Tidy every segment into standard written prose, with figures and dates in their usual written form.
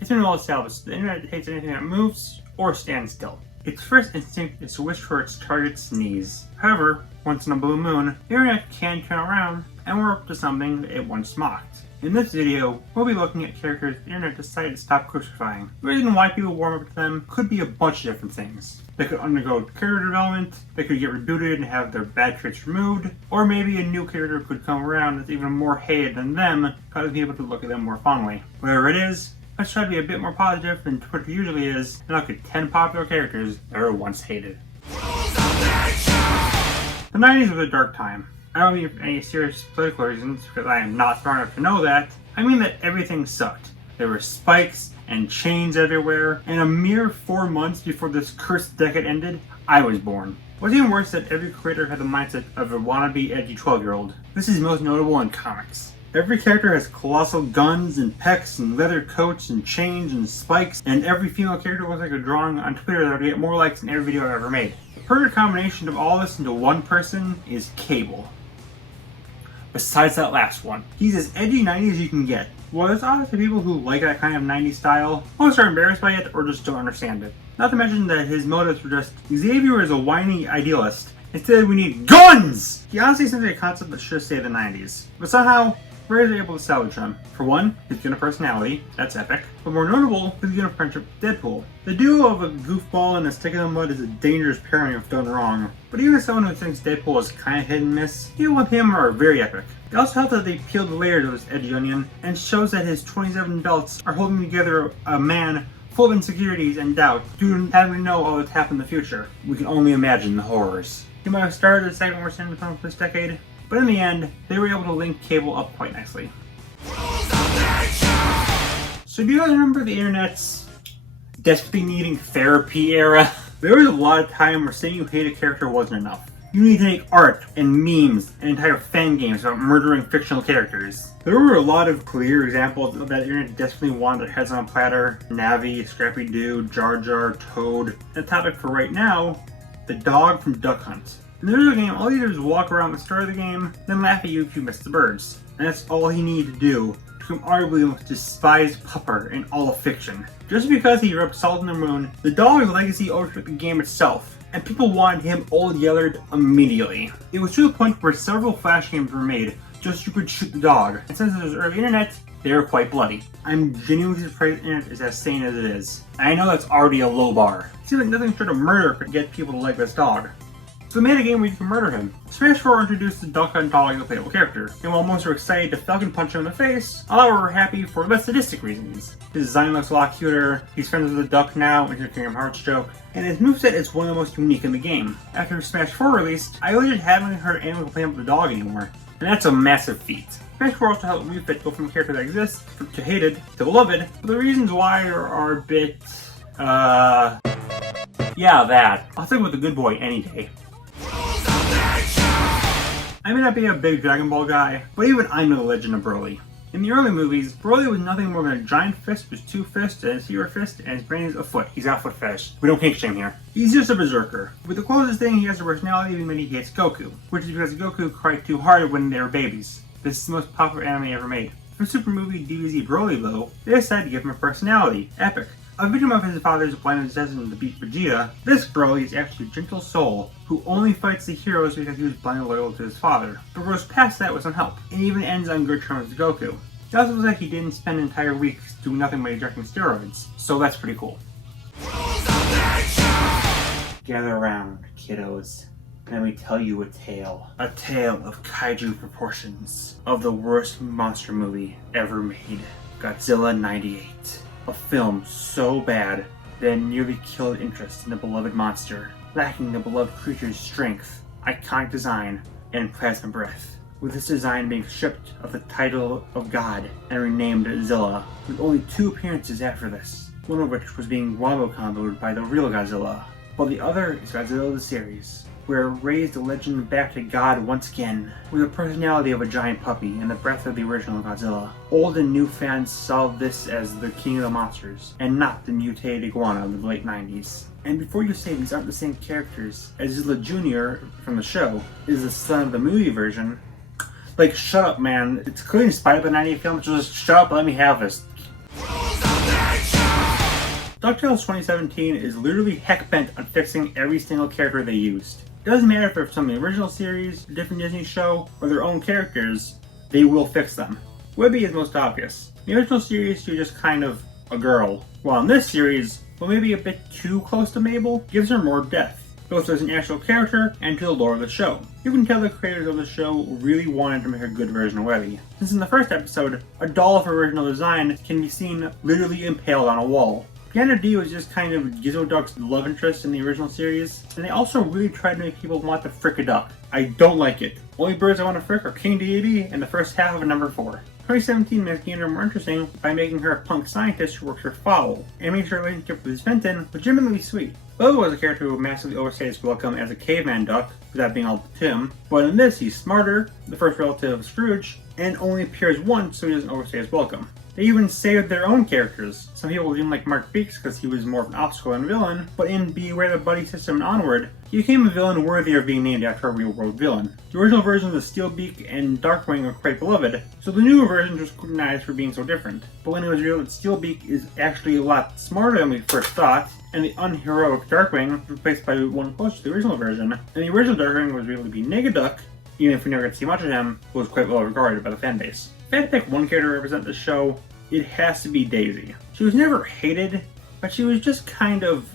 It's been well established that the internet hates anything that moves or stands still. Its first instinct is to wish for its target's sneeze. However, once in a blue moon, the internet can turn around and we're up to something it once mocked. In this video, we'll be looking at characters the internet decided to stop crucifying. The reason why people warm up to them could be a bunch of different things. They could undergo character development, they could get rebooted and have their bad traits removed, or maybe a new character could come around that's even more hated than them, causing people to look at them more fondly. Whatever it is, let's try to be a bit more positive than Twitter usually is, and look at 10 popular characters that were once hated. The 90s was a dark time. I don't mean for any serious political reasons, because I am not smart enough to know that. I mean that everything sucked. There were spikes and chains everywhere, and a mere 4 months before this cursed decade ended, I was born. What's even worse is that every creator had the mindset of a wannabe edgy 12-year-old. This is most notable in comics. Every character has colossal guns and pecs and leather coats and chains and spikes, and every female character looks like a drawing on Twitter that would get more likes than every video I've ever made. The perfect combination of all this into one person is Cable. Besides that last one, he's as edgy 90s as you can get. Well, there's obviously people who like that kind of 90s style, most are embarrassed by it or just don't understand it. Not to mention that his motives were just, Xavier is a whiny idealist. Instead, we need GUNS! He honestly seems like a concept that should stay in the 90s. But somehow, Ray's able to salvage him. For one, he's got a personality, that's epic. But more notable, he's got a friendship with Deadpool. The duo of a goofball and a stick in the mud is a dangerous pairing if done wrong. But even as someone who thinks Deadpool is kinda hit and miss, you and him are very epic. It also helps that they peeled the layers of this edgy onion and shows that his 27 belts are holding together a man full of insecurities and doubt due to having to know all that's happened in the future. We can only imagine the horrors. He might have started the second worst end of this decade, but in the end, they were able to link Cable up quite nicely. So do you guys remember the internet's desperately needing therapy era? There was a lot of time where saying you hate a character wasn't enough. You need to make art and memes and entire fan games about murdering fictional characters. There were a lot of clear examples of that internet desperately wanted their heads on a platter. Navi, Scrappy Doo, Jar Jar, Toad. And the topic for right now, the dog from Duck Hunt. In the original game, all you do is walk around the start of the game, then laugh at you if you miss the birds. And that's all he needed to do to become arguably the most despised pupper in all of fiction. Just because he rubbed salt in the wound, the dog's legacy overtook the game itself, and people wanted him old yellered immediately. It was to the point where several Flash games were made just so you could shoot the dog, and since it was early internet, they were quite bloody. I'm genuinely surprised the internet is as sane as it is. And I know that's already a low bar. It seems like nothing short of murder could get people to like this dog. So they made a game where you can murder him. Smash 4 introduced the Duck Hunt dog as a playable character, and while most were excited to Falcon punch him in the face, a lot were happy for less sadistic reasons. His design looks a lot cuter, he's friends with the duck now, and he's a Kingdom Hearts joke, and his moveset is one of the most unique in the game. After Smash 4 released, I legit haven't heard anyone complain about the dog anymore, and that's a massive feat. Smash 4 also helped Refit go from a character that exists to hated to beloved, but the reasons why are a bit, yeah, that. I'll stick with the good boy any day. I may not be a big Dragon Ball guy, but even I know the legend of Broly. In the early movies, Broly was nothing more than a giant fist with 2 fists and his hero fist, and his brain is a foot. He's got foot fetish. We don't kink shame here. He's just a berserker. But the closest thing he has to personality is when he hates Goku, which is because Goku cried too hard when they were babies. This is the most popular anime ever made. For Super Movie DBZ Broly though, they decided to give him a personality. Epic. A victim of his father's blind obsession to beat Vegeta, this Broly is actually a gentle soul who only fights the heroes because he was blindly loyal to his father, but goes past that with some help, and even ends on good terms with Goku. It also looks like he didn't spend an entire week doing nothing but injecting steroids, so that's pretty cool. Gather around, kiddos. Let me tell you a tale. A tale of kaiju proportions, of the worst monster movie ever made. Godzilla 98. A film so bad that it nearly killed interest in the beloved monster, lacking the beloved creature's strength, iconic design, and plasma breath. With this design being stripped of the title of God and renamed Zilla, with only 2 appearances after this, one of which was being wombo-comboed by the real Godzilla, while the other is Godzilla the series, where it raised the legend back to God once again, with the personality of a giant puppy and the breath of the original Godzilla. Old and new fans saw this as the king of the monsters, and not the mutated iguana of the late 90s. And before you say these aren't the same characters, as Zilla Jr. from the show is the son of the movie version, like, shut up, man. It's clearly inspired by the 98 film, so just shut up and let me have this. DuckTales 2017 is literally heck bent on fixing every single character they used. It doesn't matter if it's from the original series, a different Disney show, or their own characters, they will fix them. Webby is most obvious. In the original series, she was just kind of a girl, while in this series, well, maybe a bit too close to Mabel, gives her more depth, both as an actual character and to the lore of the show. You can tell the creators of the show really wanted to make a good version of Webby, since in the first episode, a doll of her original design can be seen literally impaled on a wall. Piano D was just kind of Gizmo Duck's love interest in the original series, and they also really tried to make people want to frick a duck. I don't like it. Only birds I want to frick are King Deity and the first half of number 4. 2017 makes Gander more interesting by making her a punk scientist who works for Fowl, and makes her relationship with Fenton legitimately sweet. Bobo was a character who massively overstayed his welcome as a caveman duck, without being all to him, but in this he's smarter, the first relative of Scrooge, and only appears once so he doesn't overstay his welcome. They even saved their own characters. Some people didn't like Mark Beaks because he was more of an obstacle than a villain, but in Beware the Buddy System and onward, he became a villain worthy of being named after a real-world villain. The original versions of Steelbeak and Darkwing are quite beloved, so the newer versions were scrutinized for being so different. But when it was revealed that Steelbeak is actually a lot smarter than we first thought, and the unheroic Darkwing was replaced by one close to the original version, and the original Darkwing was revealed to be Negaduck, even if we never got to see much of him, was quite well regarded by the fanbase. If I had to pick one character to represent this show, it has to be Daisy. She was never hated, but she was just kind of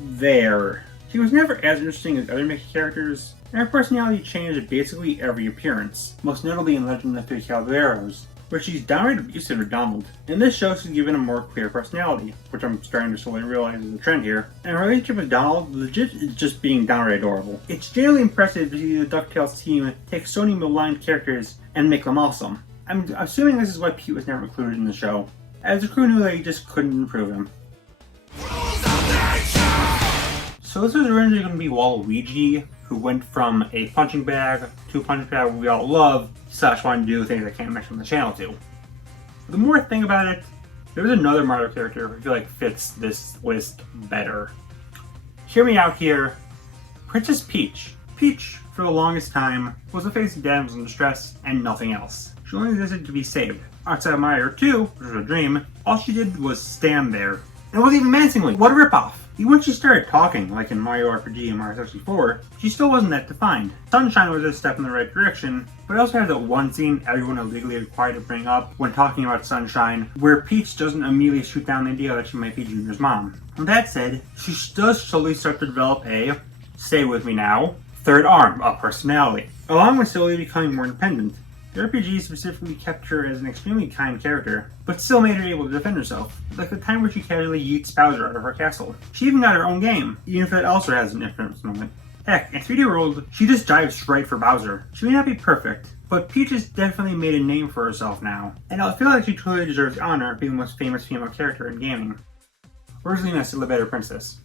there. She was never as interesting as other Mickey characters, and her personality changed at basically every appearance, most notably in Legend of the Three Caballeros, where she's downright abusive to Donald. In this show, she's given a more clear personality, which I'm starting to slowly realize is a trend here, and her relationship with Donald legit is just being downright adorable. It's generally impressive to see the DuckTales team take so many maligned characters and make them awesome. I'm assuming this is why Pete was never included in the show, as the crew knew they just couldn't improve him. So this was originally going to be Waluigi, who went from a punching bag to a punching bag we all love, / wanted to do things I can't mention on the channel to. The more I think about it, there's another Mario character who I feel like fits this list better. Hear me out here, Princess Peach. Peach, for the longest time, was the face of damsels in distress and nothing else. She only existed to be saved. Outside of Mario 2, which was a dream, all she did was stand there. And it wasn't even menacingly. What a ripoff! Even when she started talking, like in Mario RPG and Mario 64, she still wasn't that defined. Sunshine was a step in the right direction, but it also has that one scene everyone is legally required to bring up when talking about Sunshine, where Peach doesn't immediately shoot down the idea that she might be Junior's mom. With that said, she does slowly start to develop a, stay with me now, third arm, a personality, along with slowly becoming more independent. The RPG specifically kept her as an extremely kind character, but still made her able to defend herself, like the time where she casually yeets Bowser out of her castle. She even got her own game, even if it also has an infamous moment. Heck, in 3D World, she just dives right for Bowser. She may not be perfect, but Peach has definitely made a name for herself now, and I feel like she truly deserves honor of being the most famous female character in gaming. Rosalina's still a better princess.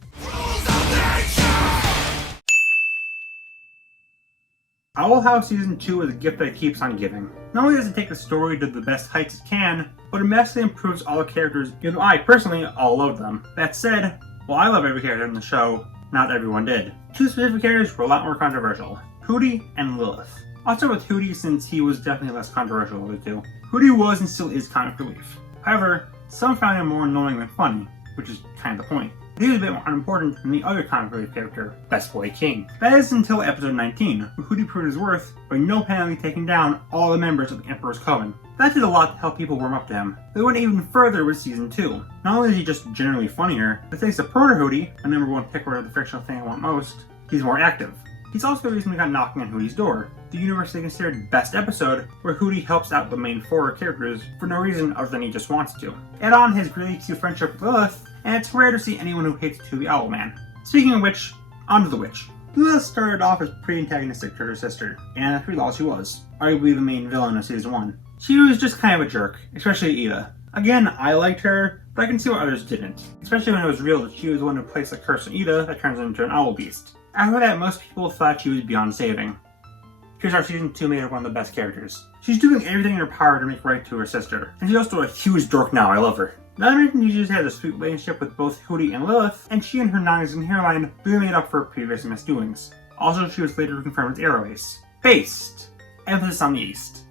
Owl House Season 2 is a gift that keeps on giving. Not only does it take the story to the best heights it can, but it massively improves all the characters, even though I personally all love them. That said, while I love every character in the show, not everyone did. Two specific characters were a lot more controversial: Hootie and Lilith. I'll start with Hootie since he was definitely less controversial of the two. Hootie was and still is comic relief. However, some found him more annoying than funny, which is kind of the point. He was a bit more unimportant than the other comic relief character, Best Boy King. That is until episode 19, where Hootie proved his worth by no penalty taking down all the members of the Emperor's Coven. That did a lot to help people warm up to him. They went even further with Season 2. Not only is he just generally funnier, but thanks to Proto Hootie, a #1 pick of the fictional thing I want most, he's more active. He's also the reason we got knocking on Hootie's door, the universally considered best episode where Hootie helps out the main 4 characters for no reason other than he just wants to. Add on his really cute friendship with Lilith, and it's rare to see anyone who hates to the Owlman. Speaking of which, onto the witch. Lilith started off as pretty antagonistic to her sister, and after all she was, arguably the main villain of Season 1. She was just kind of a jerk, especially Ida. Again, I liked her, but I can see why others didn't, especially when it was revealed that she was the one who placed the curse on Ida that turns her into an owl beast. After that, most people thought she was beyond saving. Here's how Season 2 made her one of the best characters. She's doing everything in her power to make right to her sister, and she's also a huge dork now, I love her. Not to mention she just has a sweet relationship with both Hootie and Lilith, and she and her non-existent hairline really made up for her previous misdoings. Also, she was later confirmed as Arrow Ace. Based. Emphasis on the East.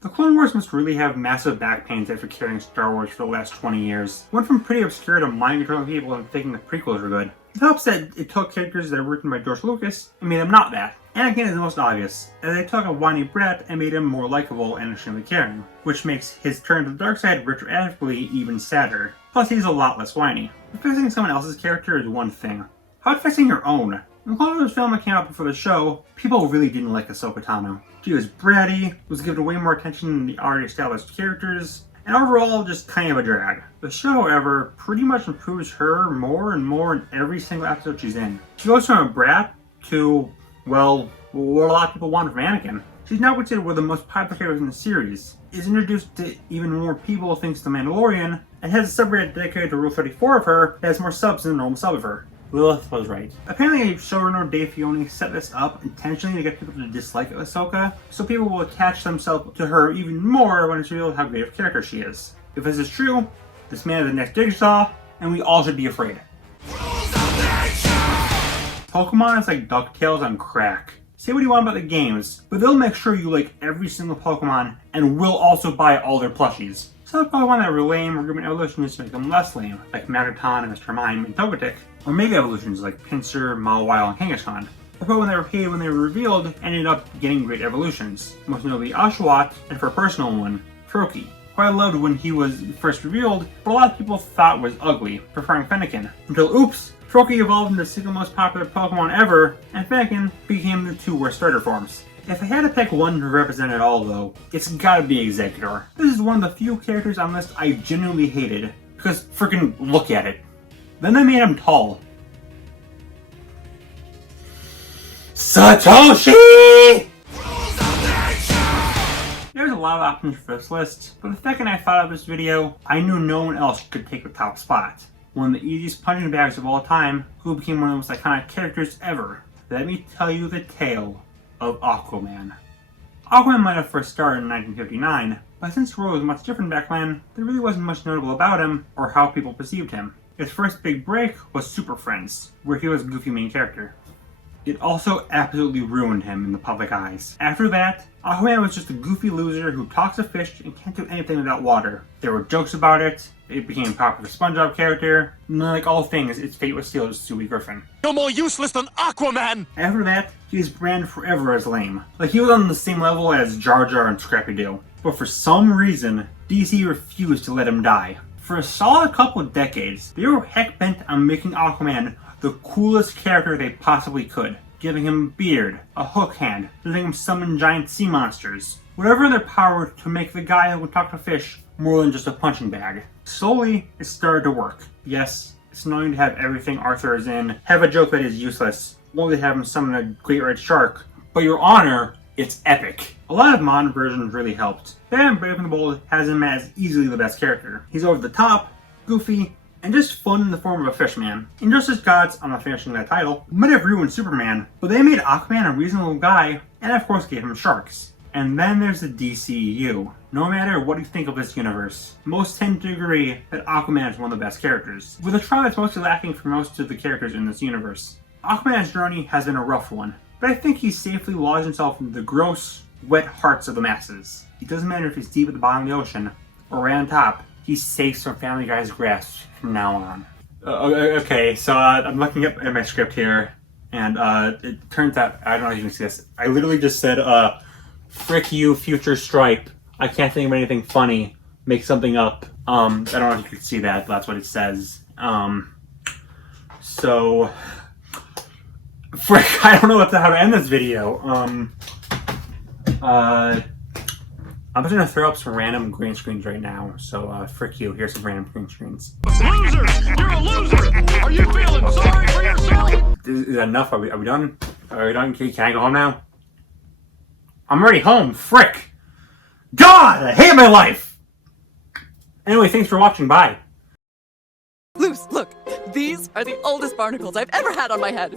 The The Clone Wars must really have massive back pains after carrying Star Wars for the last 20 years. It went from pretty obscure to mind-controlling people and thinking the prequels were good. It helps that it took characters that were written by George Lucas and made them not that. Anakin is the most obvious, as they took a whiny brat and made him more likable and extremely caring, which makes his turn to the dark side retroactively even sadder. Plus, he's a lot less whiny. But fixing someone else's character is one thing. How about fixing your own? In the Clone Wars film that came out before the show, people really didn't like Ahsoka Tano. She was bratty, was given way more attention than the already established characters, and overall just kind of a drag. The show, however, pretty much improves her more and more in every single episode she's in. She goes from a brat to, well, what a lot of people want from Anakin. She's now considered one of the most popular characters in the series, is introduced to even more people thanks to The Mandalorian, and has a subreddit dedicated to Rule 34 of her that has more subs than the normal sub of her. Lilith was right. Apparently, showrunner Dave Filoni set this up intentionally to get people to dislike Ahsoka, so people will attach themselves to her even more when it's revealed how great of a character she is. If this is true, this man is the next Jigsaw, and we all should be afraid. Pokemon is like DuckTales on crack. Say what you want about the games, but they'll make sure you like every single Pokemon and will also buy all their plushies. Some Pokemon that were lame were given evolutions to make them less lame, like Magneton and Mr. Mime and Togetic, or Mega Evolutions like Pinsir, Mawile, and Kangaskhan. The Pokemon that were hated when they were revealed ended up getting great evolutions, most notably Oshawott, and for a personal one, Froakie, who I loved when he was first revealed, but a lot of people thought was ugly, preferring Fennekin, until oops! Froakie evolved into the single most popular Pokemon ever, and Fennekin became the two worst starter forms. If I had to pick one to represent it all though, it's gotta be Executor. This is one of the few characters on this I genuinely hated, because freaking look at it. Then they made him tall. Satoshi! There's a lot of options for this list, but the second I thought of this video, I knew no one else could take the top spot. One of the easiest punching bags of all time, who became one of the most iconic characters ever. Let me tell you the tale of Aquaman. Aquaman might have first started in 1959, but since the world was much different back then, there really wasn't much notable about him or how people perceived him. His first big break was Super Friends, where he was a goofy main character. It also absolutely ruined him in the public eyes. After that, Aquaman was just a goofy loser who talks to fish and can't do anything without water. There were jokes about it, it became a popular SpongeBob character, and like all things, its fate was sealed with Stewie Griffin. You're more useless than Aquaman! After that, he was branded forever as lame. Like he was on the same level as Jar Jar and Scrappy Doo. But for some reason, DC refused to let him die. For a solid couple of decades, they were heck-bent on making Aquaman the coolest character they possibly could, giving him a beard, a hook hand, letting him summon giant sea monsters, whatever in their power to make the guy who can talk to fish more than just a punching bag. Slowly, it started to work. Yes, it's annoying to have everything Arthur is in have a joke that is useless, only to have him summon a great red shark, but your honor, it's epic. A lot of modern versions really helped. Batman Brave and the Bold has him as easily the best character. He's over the top, goofy, and just fun in the form of a fish man. Injustice Gods, I'm not finishing that title, might have ruined Superman, but they made Aquaman a reasonable guy, and of course gave him sharks. And then there's the DCEU. No matter what you think of this universe, most tend to agree that Aquaman is one of the best characters, with a charm that's mostly lacking for most of the characters in this universe. Aquaman's journey has been a rough one, but I think he safely lodged himself into the gross, wet hearts of the masses. It doesn't matter if he's deep at the bottom of the ocean, or right on top, he's safe from Family Guy's grasp from now on. Okay, so I'm looking up at my script here, and it turns out, I don't know if you can see this, I literally just said, frick you, future Stripe. I can't think of anything funny. Make something up. I don't know if you can see that, but that's what it says. So, frick, I don't know how to end this video. I'm just gonna throw up some random green screens right now, so frick you, here's some random green screens. Loser! You're a loser! Are you feeling sorry for yourself? Is that enough? Are we done? Are we done? Can I go home now? I'm already home, frick! God, I hate my life! Anyway, thanks for watching, bye. Loose, look, these are the oldest barnacles I've ever had on my head.